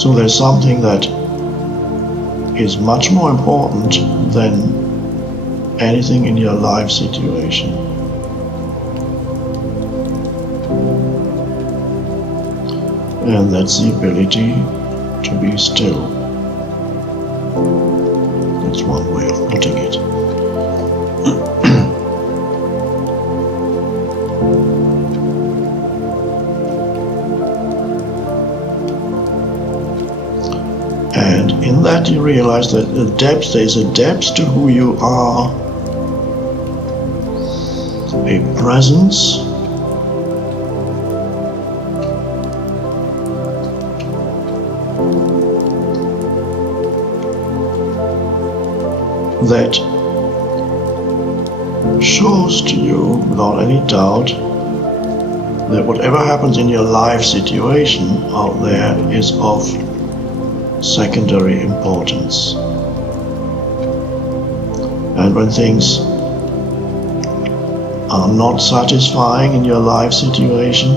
So there's something that is much more important than anything in your life situation. And that's the ability to be still. That's one way of putting it. And in that you realize that there's a depth to who you are, a presence that shows to you without any doubt that whatever happens in your life situation out there is of secondary importance. And when things are not satisfying in your life situation,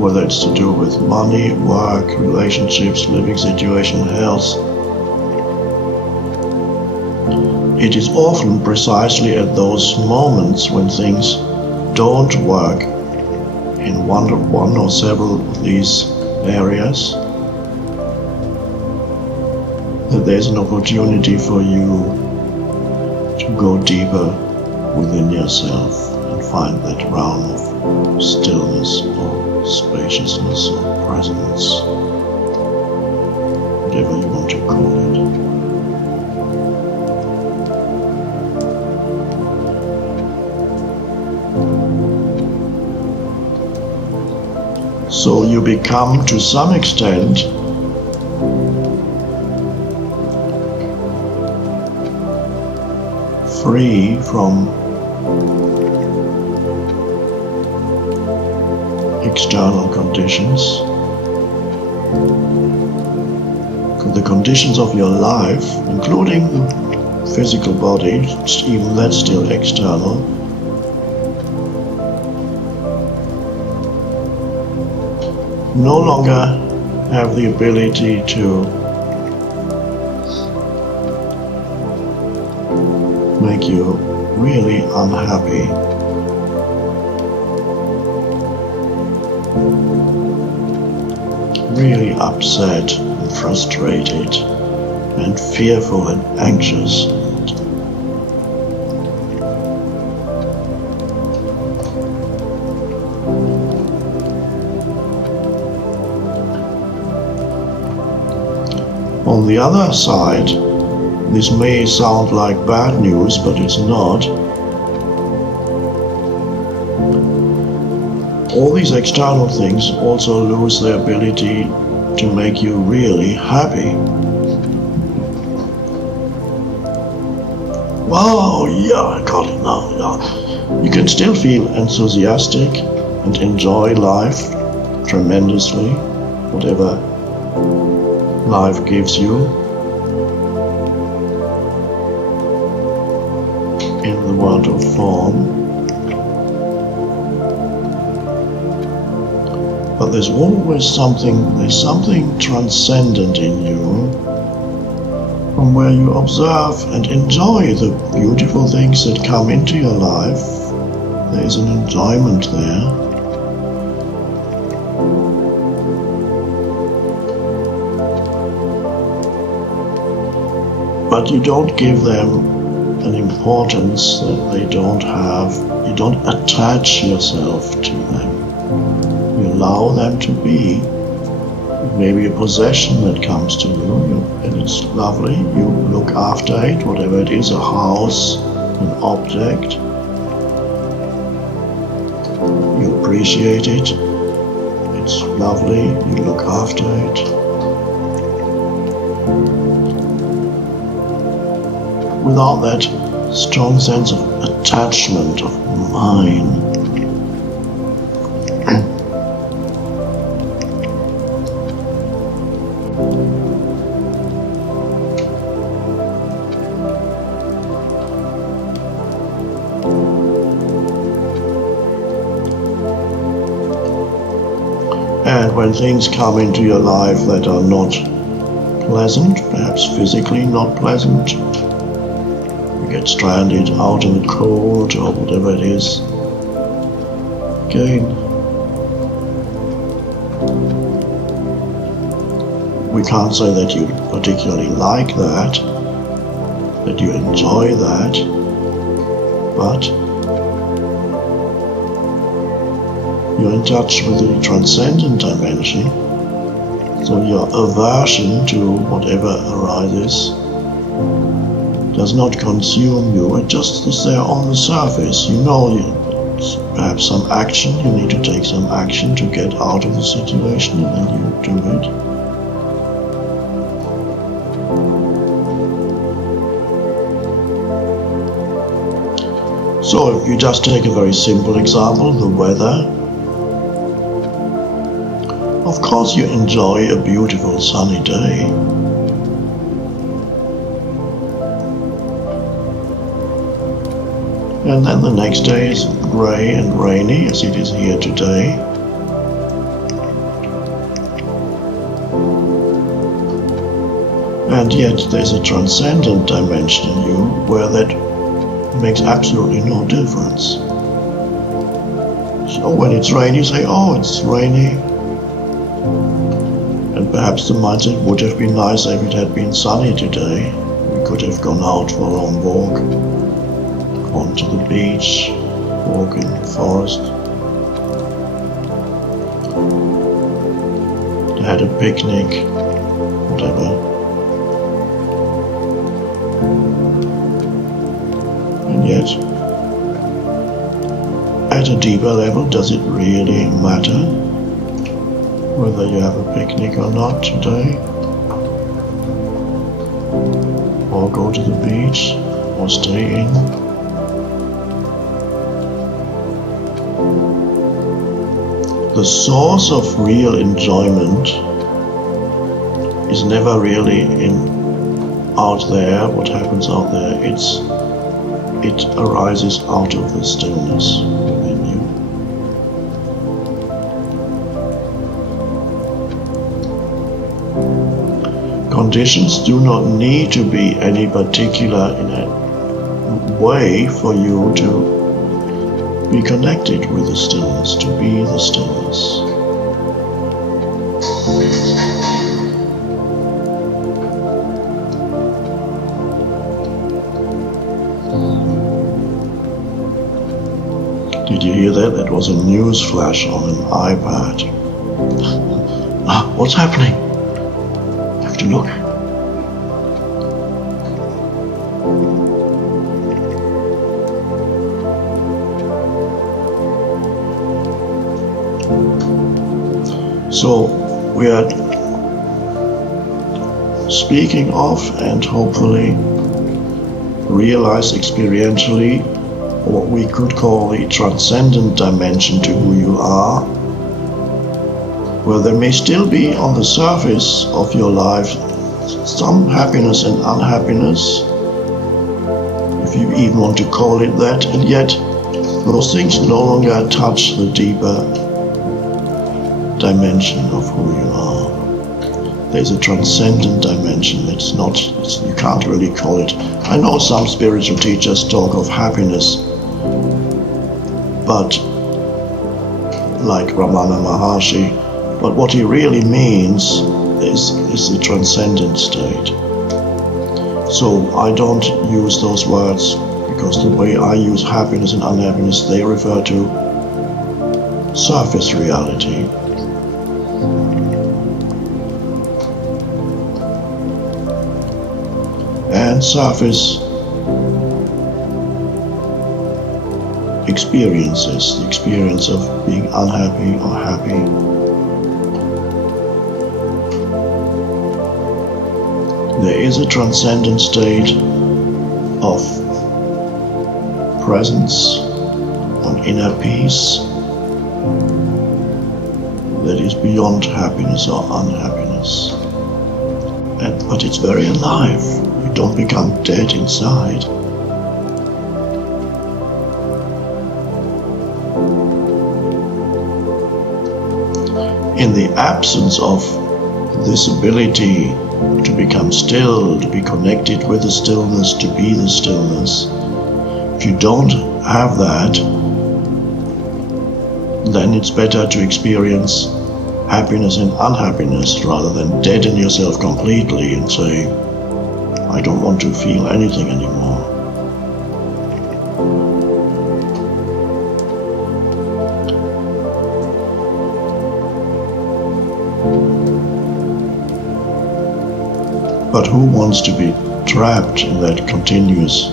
whether it's to do with money, work, relationships, living situation, health, it is often precisely at those moments when things don't work in one or several of these areas that there's an opportunity for you to go deeper within yourself and find that realm of stillness or spaciousness or presence, whatever you want to call it. So you become, to some extent, free from external conditions. The conditions of your life, including the physical body, even that's still external, no longer have the ability to make you really unhappy. Really upset and frustrated and fearful and anxious. On the other side, this may sound like bad news, but it's not. All these external things also lose their ability to make you really happy. Wow, yeah, I got it now. Yeah. You can still feel enthusiastic and enjoy life tremendously, whatever life gives you in the world of form. But there's always something transcendent in you, from where you observe and enjoy the beautiful things that come into your life. There is an enjoyment there. But you don't give them an importance that they don't have. You don't attach yourself to them. You allow them to be. Maybe a possession that comes to you, and it's lovely. You look after it, whatever it is, a house, an object. You appreciate it. It's lovely. You look after it. Without that strong sense of attachment, of mine. And when things come into your life that are not pleasant, perhaps physically not pleasant, you get stranded out in the cold or whatever it is, again, we can't say that you particularly like that you enjoy that, but you're in touch with the transcendent dimension, so your aversion to whatever arises does not consume you. It just is there on the surface. You know, perhaps some action, you need to take some action to get out of the situation, and then you do it. So if you just take a very simple example, the weather. Of course you enjoy a beautiful sunny day. And then the next day is grey and rainy, as it is here today. And yet there's a transcendent dimension in you where that makes absolutely no difference. So when it's rainy, you say, oh, it's rainy. And perhaps the mindset would have been nice if it had been sunny today. We could have gone out for a long walk, gone to the beach, walk in the forest, had a picnic, whatever. And yet, at a deeper level, does it really matter whether you have a picnic or not today? Or go to the beach, or stay in? The source of real enjoyment is never really out there, what happens out there. It arises out of the stillness within you. Conditions do not need to be any particular in a way for you to be connected with the stillness, to be the stillness. Did you hear that? That was a news flash on an iPad. What's happening? I have to look. So we are speaking of and hopefully realize experientially what we could call the transcendent dimension to who you are, where there may still be on the surface of your life some happiness and unhappiness, if you even want to call it that, and yet those things no longer touch the deeper dimension of who you are. There's a transcendent dimension. You can't really call it. I know some spiritual teachers talk of happiness, but like Ramana Maharshi, but what he really means is the transcendent state. So I don't use those words because the way I use happiness and unhappiness, they refer to surface reality. And surface experiences, the experience of being unhappy or happy. There is a transcendent state of presence, an inner peace that is beyond happiness or unhappiness. But it's very alive. You don't become dead inside. in the absence of this ability to become still, to be connected with the stillness, to be the stillness, if you don't have that, then it's better to experience happiness and unhappiness rather than deaden yourself completely and say, I don't want to feel anything anymore. But who wants to be trapped in that continuous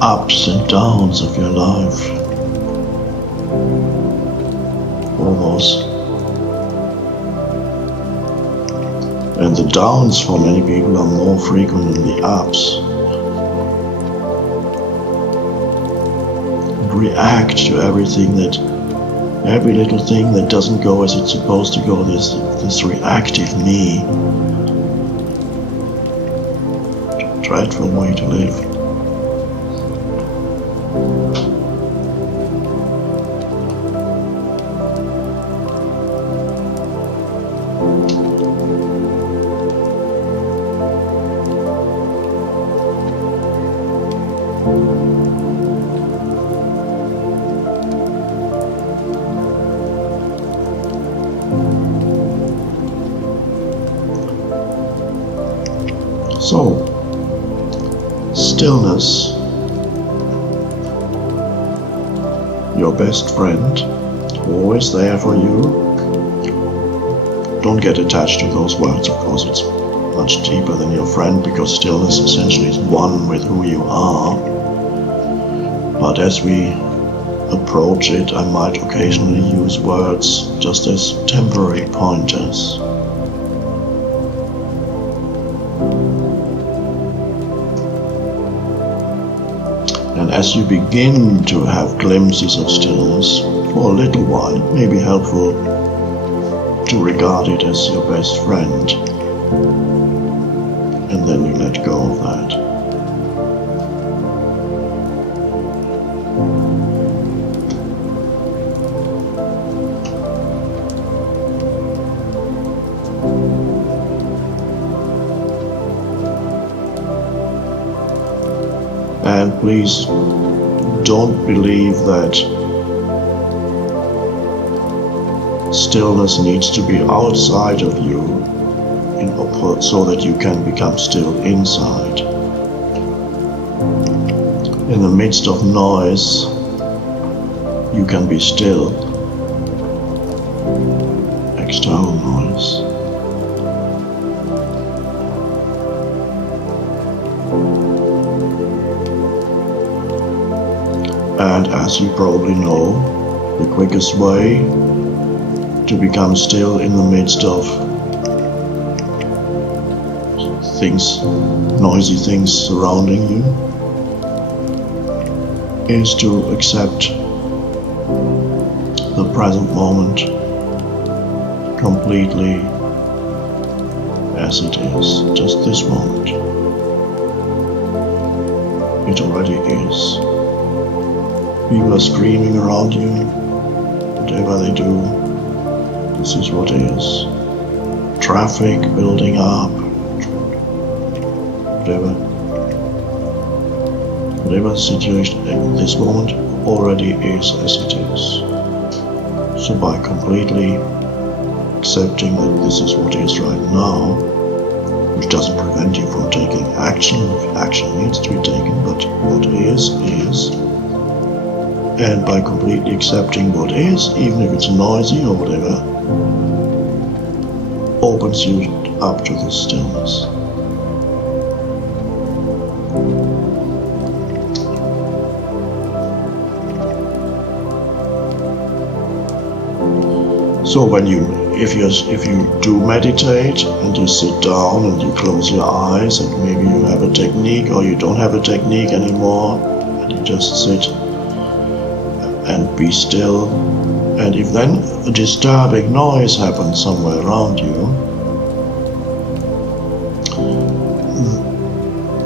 ups and downs of your life? Almost. And the downs for many people are more frequent than the ups. And react to every little thing that doesn't go as it's supposed to go, this reactive me. Dreadful way to live. So, stillness, your best friend, always there for you. Don't get attached to those words, of course, it's much deeper than your friend, because stillness essentially is one with who you are. But as we approach it, I might occasionally use words just as temporary pointers. And as you begin to have glimpses of stillness for a little while, it may be helpful to regard it as your best friend. And then you let go of that. And please don't believe that stillness needs to be outside of you so that you can become still inside. In the midst of noise, you can be still. External noise. And as you probably know, the quickest way to become still in the midst of things, noisy things surrounding you, is to accept the present moment completely as it is, just this moment. It already is. People are screaming around you, whatever they do, this is what is. Traffic building up, whatever the situation in this moment already is as it is. So by completely accepting that this is what is right now, which doesn't prevent you from taking action if action needs to be taken, but what is, and by completely accepting what is, even if it's noisy or whatever, opens you up to this stillness. So if you do meditate and you sit down and you close your eyes and maybe you have a technique or you don't have a technique anymore and you just sit and be still, and if then a disturbing noise happens somewhere around you,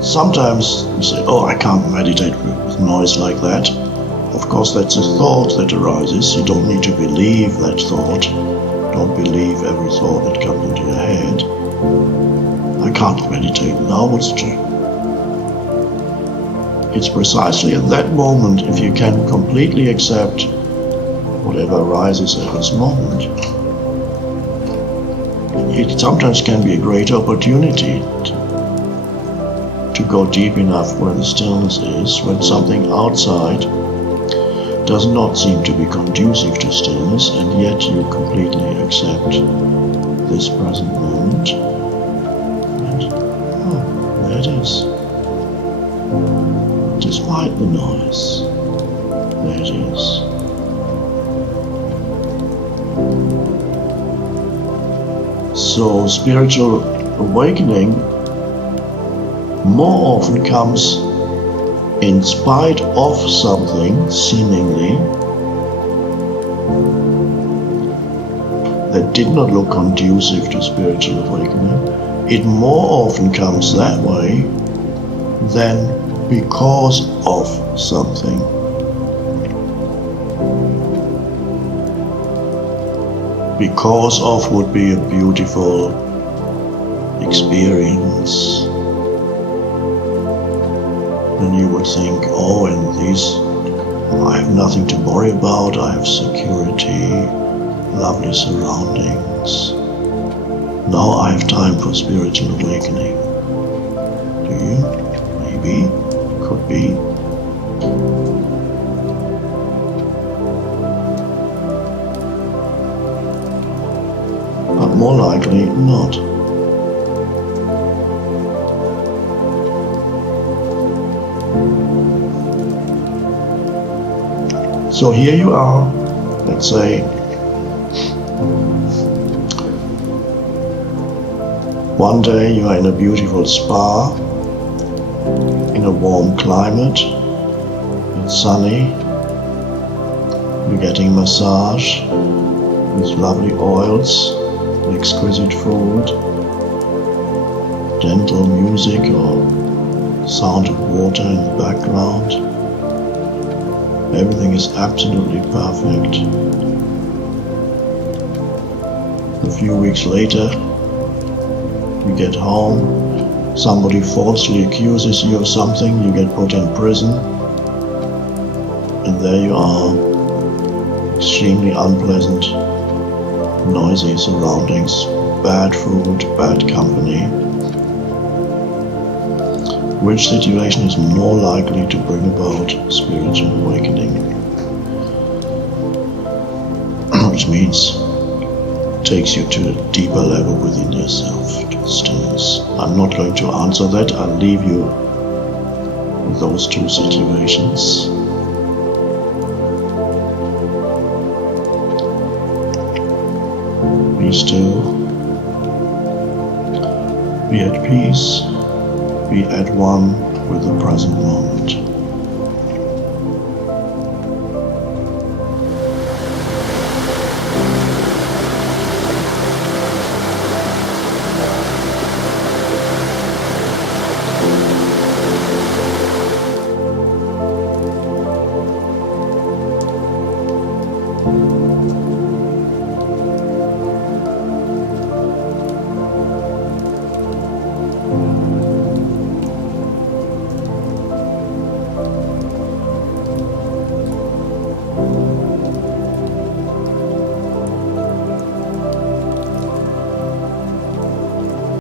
sometimes you say, oh, I can't meditate with noise like that. Of course, that's a thought that arises. You don't need to believe that thought. Don't believe every thought that comes into your head. I can't meditate now, what's true? It's precisely at that moment, if you can completely accept whatever arises at this moment, it sometimes can be a great opportunity to go deep enough where the stillness is, when something outside does not seem to be conducive to stillness, and yet you completely accept this present moment. And, oh, there it is. Despite the noise, there it is. So spiritual awakening more often comes in spite of something, seemingly, that did not look conducive to spiritual awakening. It more often comes that way than because of something. Because of would be a beautiful experience. And you would think, oh, in this, I have nothing to worry about, I have security, lovely surroundings. Now I have time for spiritual awakening. Do you? Maybe. Could be. But more likely not. So here you are, let's say, one day you are in a beautiful spa, in a warm climate, it's sunny, you're getting a massage with lovely oils, exquisite food, gentle music or sound of water in the background. Everything is absolutely perfect. A few weeks later, you get home, somebody falsely accuses you of something, you get put in prison, and there you are, extremely unpleasant, noisy surroundings, bad food, bad company. Which situation is more likely to bring about spiritual awakening? Which means it takes you to a deeper level within yourself, to stillness. I'm not going to answer that. I'll leave you with those two situations. Be still. Be at peace. Be at one with the present moment.